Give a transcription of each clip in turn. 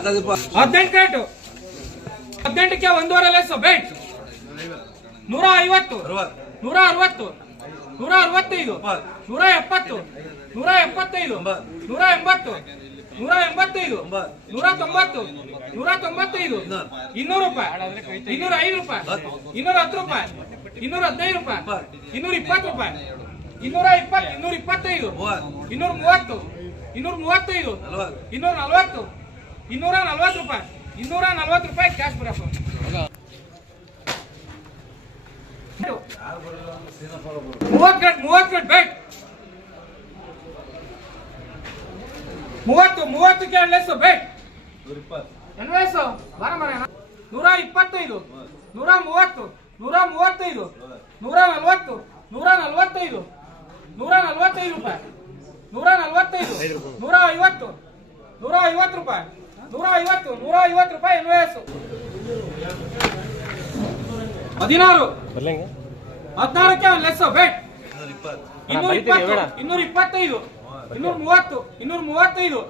ಹದಿನೆಂಟು ರೇಟು ಹದಿನೆಂಟಕ್ಕೆ ಒಂದೂವರೆ less bait ನೂರ ಐವತ್ತು. ನೂರ ಅರವತ್ತು. ನೂರ ಅರವತ್ತೈದು. ನೂರ ಎಪ್ಪತ್ತು. ನೂರ ಎಪ್ಪತ್ತೈದು. ನೂರ ಎಂಬತ್ತು. ನೂರ ಎಂಬತ್ತೈದು. ನೂರ ತೊಂಬತ್ತು. ನೂರ ತೊಂಬತ್ತೈದು. ಇನ್ನೂರು ರೂಪಾಯಿ. ಇನ್ನೂರ ಐದು ರೂಪಾಯಿ. ಇನ್ನೂರ ಹತ್ತು ರೂಪಾಯಿ. ಇನ್ನೂರ ಹದಿನೈದು ರೂಪಾಯಿ. ಇನ್ನೂರ ಇಪ್ಪತ್ತು ರೂಪಾಯಿ. ಇನ್ನೂರ ಇಪ್ಪತ್ತು ಇನ್ನೂರ ಇಪ್ಪತ್ತೈದು. ಇನ್ನೂರ ಮೂವತ್ತು. ಇನ್ನೂರ ಮೂವತ್ತೈದು. ಇನ್ನೂರ ನಲ್ವತ್ತು. ಇನ್ನೂರ ನಲ್ವತ್ತು ರೂಪಾಯಿ. ಇನ್ನೂರ ನಲ್ವತ್ತು ರೂಪಾಯಿ ಕ್ಯಾಶ್ ಬರಬೇಕು ಮೂವತ್ತು ಮೂವತ್ತು ಬೇಟ್ ಮೂವತ್ತು ಮೂವತ್ತು ಕೇಳಲೇಸು ಬೇಟ್ ಎನ್ವಯಸ್ಸು ಬರ ಮರ ನೂರ ಇಪ್ಪತ್ತೈದು ನೂರ ಮೂವತ್ತು. ನೂರ ಮೂವತ್ತೈದು ನೂರ ನಲ್ವತ್ತು. ನೂರ ನಲ್ವತ್ತೈದು ನೂರ ನಲ್ವತ್ತೈದು ರೂಪಾಯಿ. ನೂರ ನಲ್ವತ್ತೈದು. ನೂರ ಐವತ್ತು. ನೂರ ಐವತ್ತು ರೂಪಾಯಿ. ನೂರ ಐವತ್ತು ನೂರ ಐವತ್ತು ರೂಪಾಯಿ ಎನ್ವಯಸ್ಸು ಹದಿನಾರು. ಹದಿನಾರಕ್ಕೆ ಒಂದು ಲೆಸ್ ಬೇಟ್ ಇನ್ನೂರ ಇಪ್ಪತ್ತು ಇನ್ನೂರ ಇಪ್ಪತ್ತು ಇನ್ನೂರ ಇಪ್ಪತ್ತೈದು ಇನ್ನೂರ ಮೂವತ್ತು ಇನ್ನೂರ ಮೂವತ್ತೈದು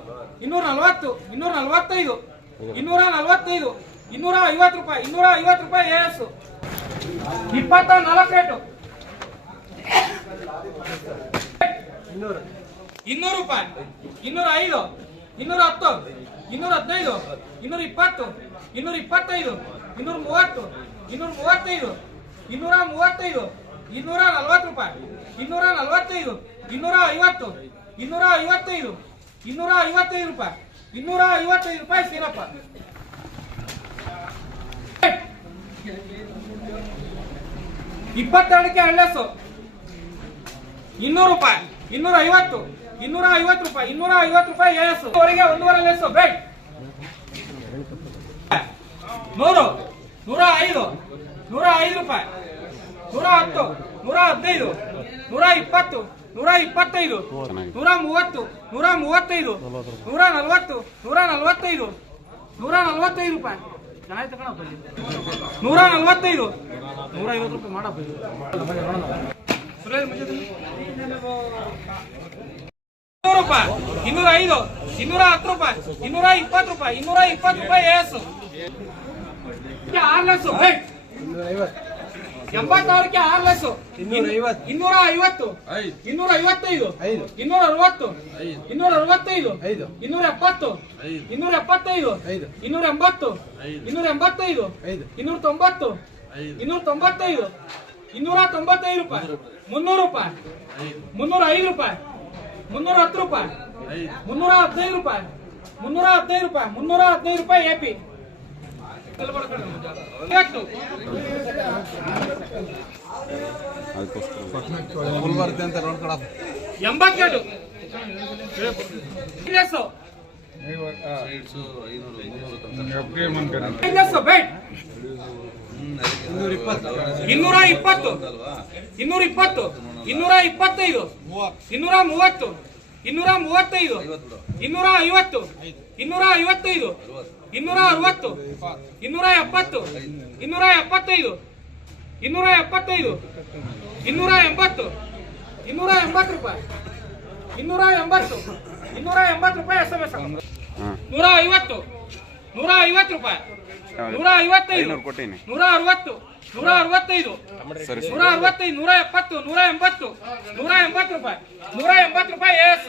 ಇನ್ನೂರ ನಲವತ್ತು ಇನ್ನೂರ ನಲವತ್ತೈದು ಇನ್ನೂರ ನಲವತ್ತೈದು ಇನ್ನೂರ ಐವತ್ತು ರೂಪಾಯಿ ಇನ್ನೂರ ಐವತ್ತು ರೂಪಾಯಿ ಎಸ್ ಇಪ್ಪತ್ತ ನಾಲ್ಕು ರೇಟು ಇನ್ನೂರು. ರೂಪಾಯಿ. ಇನ್ನೂರ ಐದು ಇನ್ನೂರ ಹತ್ತು ಇನ್ನೂರ ಹದಿನೈದು ಇನ್ನೂರ ಇಪ್ಪತ್ತು ಇನ್ನೂರ ಇಪ್ಪತ್ತೈದು ಇನ್ನೂರ ಮೂವತ್ತು ಇನ್ನೂರ ಮೂವತ್ತೈದು ಇನ್ನೂರ ಮೂವತ್ತೈದು ಇನ್ನೂರ ನಲ್ವತ್ತು ರೂಪಾಯಿ ಇನ್ನೂರ ನಲ್ವತ್ತೈದು ಇನ್ನೂರ ಐವತ್ತು ಇನ್ನೂರ ಐವತ್ತೈದು ಇನ್ನೂರ ಐವತ್ತೈದು ರೂಪಾಯಿ ಇನ್ನೂರ ಐವತ್ತೈದು ರೂಪಾಯಿ ಸೀರಪ್ಪ. ಇಪ್ಪತ್ತೆರಡಕ್ಕೆ ಹಳ್ಳಸು. ಇನ್ನೂರು ರೂಪಾಯಿ ಇನ್ನೂರ ಐವತ್ತು ಇನ್ನೂರ ಐವತ್ತು ರೂಪಾಯಿ ಇನ್ನೂರ ಐವತ್ತು ರೂಪಾಯಿ ಎಸ್ ಅವರಿಗೆ ಒಂದೂವರೆ ಲೆಸ್ ಬೇಟ್ ನೂರು ನೂರ ಐದು ನೂರ ಐದು ರೂಪಾಯಿ ನೂರ ಹತ್ತು ನೂರ ಹದಿನೈದು ನೂರ ಇಪ್ಪತ್ತು ನೂರ ಇಪ್ಪತ್ತೈದು ನೂರ ಮೂವತ್ತು ನೂರ ಮೂವತ್ತೈದು ನೂರ ನಲ್ವತ್ತು ನೂರ ನಲ್ವತ್ತೈದು ನೂರ ನಲ್ವತ್ತೈದು ರೂಪಾಯಿ. ನೂರ ನಲ್ವತ್ತೈದು ನೂರ ಐವತ್ತು ರೂಪಾಯಿ ಮಾಡಪ್ಪ ರೂಪಾಯಿ ಇನ್ನೂರ ಐದು ಇನ್ನೂರ ಹತ್ತು ರೂಪಾಯಿ ಇನ್ನೂರ ಇಪ್ಪತ್ತು ರೂಪಾಯಿ ಇನ್ನೂರ ಇಪ್ಪತ್ತು ರೂಪಾಯಿ ಎಸ್ ಆರ್ ಲೆಸ್ಸು ಬೇಟ್ ಎಂಬತ್ತಾರಕ್ಕೆ ಆರ್ ಲೆಸ್ಸು ಇನ್ನೂರ ಐವತ್ತು ಇನ್ನೂರ ಐವತ್ತೈದು ಇನ್ನೂರ ಅರವತ್ತು ಇನ್ನೂರ ಅರವತ್ತೈದು ಇನ್ನೂರ ಎಪ್ಪತ್ತು ಇನ್ನೂರ ಎಪ್ಪತ್ತೈದು ಇನ್ನೂರ ಎಂಬತ್ತು ಇನ್ನೂರ ಎಂಬತ್ತೈದು ಇನ್ನೂರ ತೊಂಬತ್ತು ಇನ್ನೂರ ತೊಂಬತ್ತೈದು ಇನ್ನೂರ ತೊಂಬತ್ತೈದು ರೂಪಾಯಿ ಮುನ್ನೂರು ರೂಪಾಯಿ ಮುನ್ನೂರ ಐದು ರೂಪಾಯಿ ಮುನ್ನೂರ ಹತ್ತು ರೂಪಾಯಿ. ಮುನ್ನೂರ ಹದಿನೈದು ರೂಪಾಯಿ ಮುನ್ನೂರ ಹದಿನೈದು ರೂಪಾಯಿ ಮುನ್ನೂರ ಹದಿನೈದು ರೂಪಾಯಿ ಎ ಪಿ ಎಂಬತ್ತೆರಡು. ಇನ್ನೂರ ಇಪ್ಪತ್ತು. ಇನ್ನೂರ ಇಪ್ಪತ್ತು. ಇನ್ನೂರ ಇಪ್ಪತ್ತು ಇನ್ನೂರ ಇಪ್ಪತ್ತೈದು ಇನ್ನೂರ ಮೂವತ್ತು. ಇನ್ನೂರ ಮೂವತ್ತೈದು ಇನ್ನೂರ ಐವತ್ತು ಇನ್ನೂರ ಐವತ್ತೈದು ಇನ್ನೂರ ಅರವತ್ತು. ಇನ್ನೂರ ಎಪ್ಪತ್ತು ಇನ್ನೂರ ಎಪ್ಪತ್ತೈದು ಇನ್ನೂರ ಎಪ್ಪತ್ತೈದು ಇನ್ನೂರ ಎಂಬತ್ತು ಇನ್ನೂರ ಎಂಬತ್ತು ರೂಪಾಯಿ. ಇನ್ನೂರ ಎಂಬತ್ತು ಇನ್ನೂರ ಎಂಬತ್ತು ರೂಪಾಯಿ ಎಸ್ ಎಂ ಎಸ್ ನೂರ ಐವತ್ತು ನೂರ ಐವತ್ತು ರೂಪಾಯಿ. ನೂರ ಐವತ್ತೈದು ನೂರ ಅರವತ್ತು ನೂರ ಅರವತ್ತೈದು ನೂರ ಅರವತ್ತೈದು ನೂರ ಎಪ್ಪತ್ತು ನೂರ ಎಂಬತ್ತು ನೂರ ಎಂಬತ್ತು ರೂಪಾಯಿ ನೂರ ಎಂಬತ್ತು ರೂಪಾಯಿ ಎಸ್